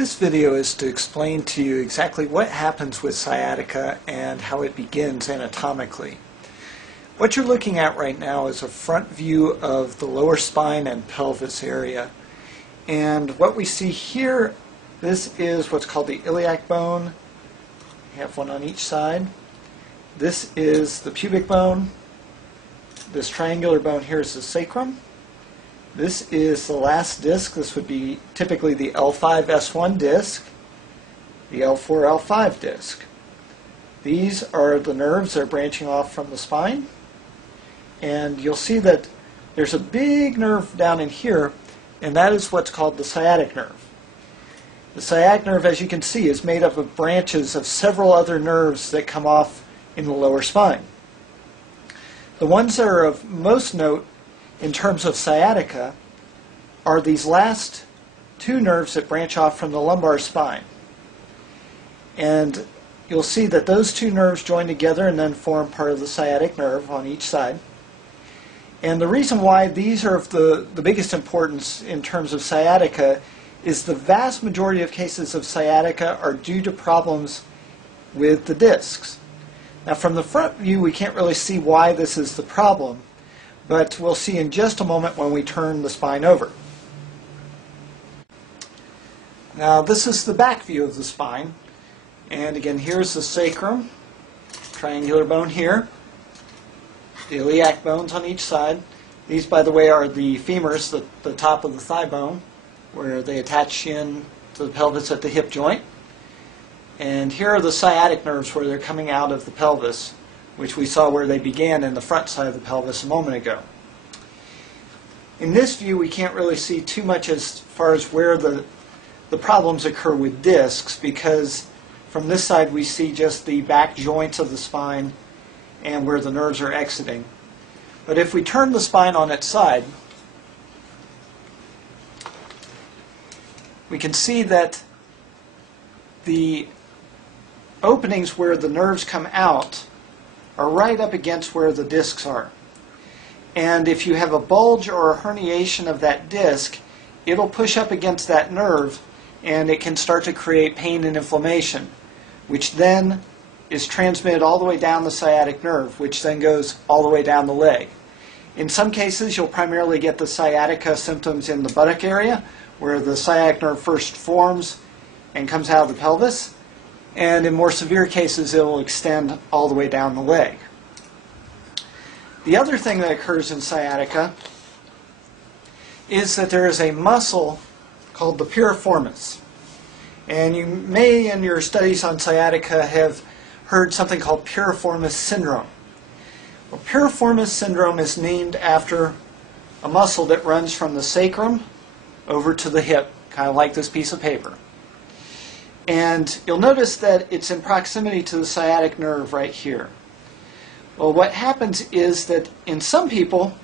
This video is to explain to you exactly what happens with sciatica and how it begins anatomically. What you're looking at right now is a front view of the lower spine and pelvis area. And what we see here, this is what's called the iliac bone. We have one on each side. This is the pubic bone. This triangular bone here is the sacrum. This is the last disc. This would be typically the L5-S1 disc, the L4-L5 disc. These are the nerves that are branching off from the spine. And you'll see that there's a big nerve down in here, and that is what's called the sciatic nerve. The sciatic nerve, as you can see, is made up of branches of several other nerves that come off in the lower spine. The ones that are of most note in terms of sciatica are these last two nerves that branch off from the lumbar spine. And you'll see that those two nerves join together and then form part of the sciatic nerve on each side. And the reason why these are of the biggest importance in terms of sciatica is the vast majority of cases of sciatica are due to problems with the discs. Now from the front view we can't really see why this is the problem, but we'll see in just a moment when we turn the spine over. Now this is the back view of the spine, and again here's the sacrum, triangular bone here, the iliac bones on each side. These, by the way, are the femurs, the top of the thigh bone, where they attach in to the pelvis at the hip joint. And here are the sciatic nerves where they're coming out of the pelvis, which we saw where they began in the front side of the pelvis a moment ago. In this view, we can't really see too much as far as where the problems occur with discs, because from this side we see just the back joints of the spine and where the nerves are exiting. But if we turn the spine on its side, we can see that the openings where the nerves come out are right up against where the discs are. And if you have a bulge or a herniation of that disc, it'll push up against that nerve and it can start to create pain and inflammation, which then is transmitted all the way down the sciatic nerve, which then goes all the way down the leg. In some cases, you'll primarily get the sciatica symptoms in the buttock area, where the sciatic nerve first forms and comes out of the pelvis. And in more severe cases, it will extend all the way down the leg. The other thing that occurs in sciatica is that there is a muscle called the piriformis. And you may, in your studies on sciatica, have heard something called piriformis syndrome. Well, piriformis syndrome is named after a muscle that runs from the sacrum over to the hip, kind of like this piece of paper. And you'll notice that it's in proximity to the sciatic nerve right here. Well, what happens is that in some people,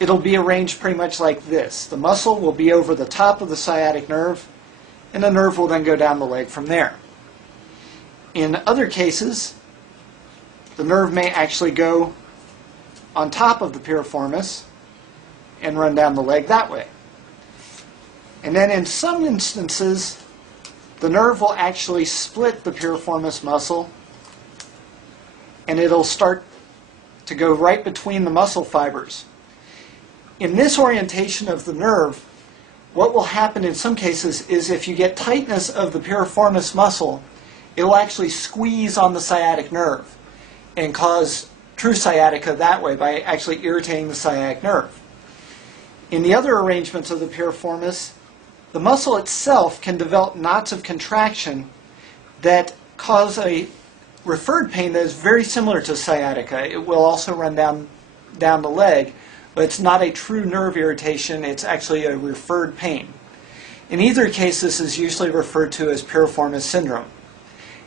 it'll be arranged pretty much like this. The muscle will be over the top of the sciatic nerve, and the nerve will then go down the leg from there. In other cases, the nerve may actually go on top of the piriformis and run down the leg that way. And then in some instances, the nerve will actually split the piriformis muscle, and it'll start to go right between the muscle fibers. In this orientation of the nerve, what will happen in some cases is if you get tightness of the piriformis muscle, it will actually squeeze on the sciatic nerve and cause true sciatica that way by actually irritating the sciatic nerve. In the other arrangements of the piriformis, the muscle itself can develop knots of contraction that cause a referred pain that is very similar to sciatica. It will also run down the leg, but it's not a true nerve irritation, it's actually a referred pain. In either case, this is usually referred to as piriformis syndrome.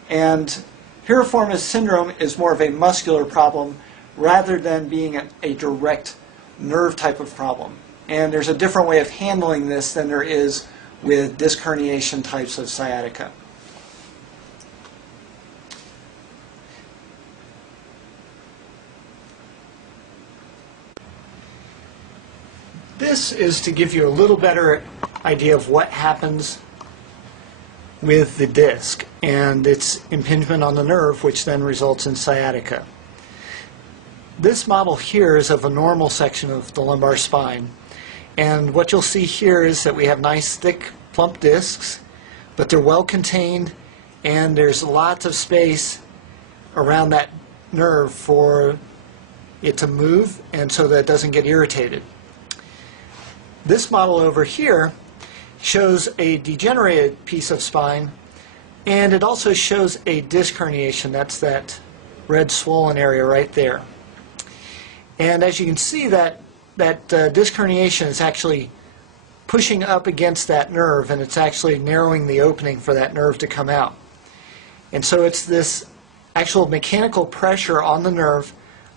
And piriformis syndrome is more of a muscular problem rather than being a direct nerve type of problem. And there's a different way of handling this than there is with disc herniation types of sciatica. This is to give you a little better idea of what happens with the disc and its impingement on the nerve, which then results in sciatica. This model here is of a normal section of the lumbar spine, and what you'll see here is that we have nice thick plump discs, but they're well contained and there's lots of space around that nerve for it to move and so that it doesn't get irritated. This model over here shows a degenerated piece of spine, and it also shows a disc herniation. That's that red swollen area right there. And as you can see, that disc herniation is actually pushing up against that nerve, and it's actually narrowing the opening for that nerve to come out. And so it's this actual mechanical pressure on the nerve,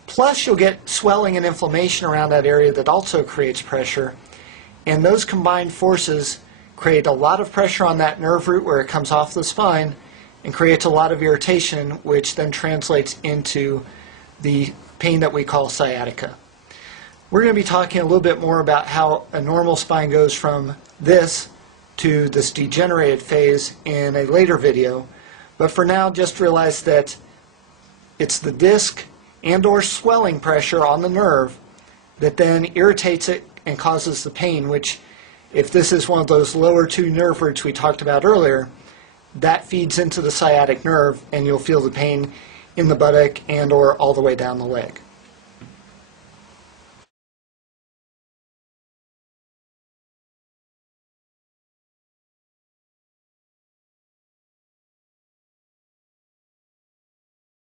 plus you'll get swelling and inflammation around that area that also creates pressure. And those combined forces create a lot of pressure on that nerve root where it comes off the spine and creates a lot of irritation, which then translates into the pain that we call sciatica. We're going to be talking a little bit more about how a normal spine goes from this to this degenerated phase in a later video, but for now just realize that it's the disc and or swelling pressure on the nerve that then irritates it and causes the pain, which, if this is one of those lower two nerve roots we talked about earlier, that feeds into the sciatic nerve and you'll feel the pain in the buttock and or all the way down the leg.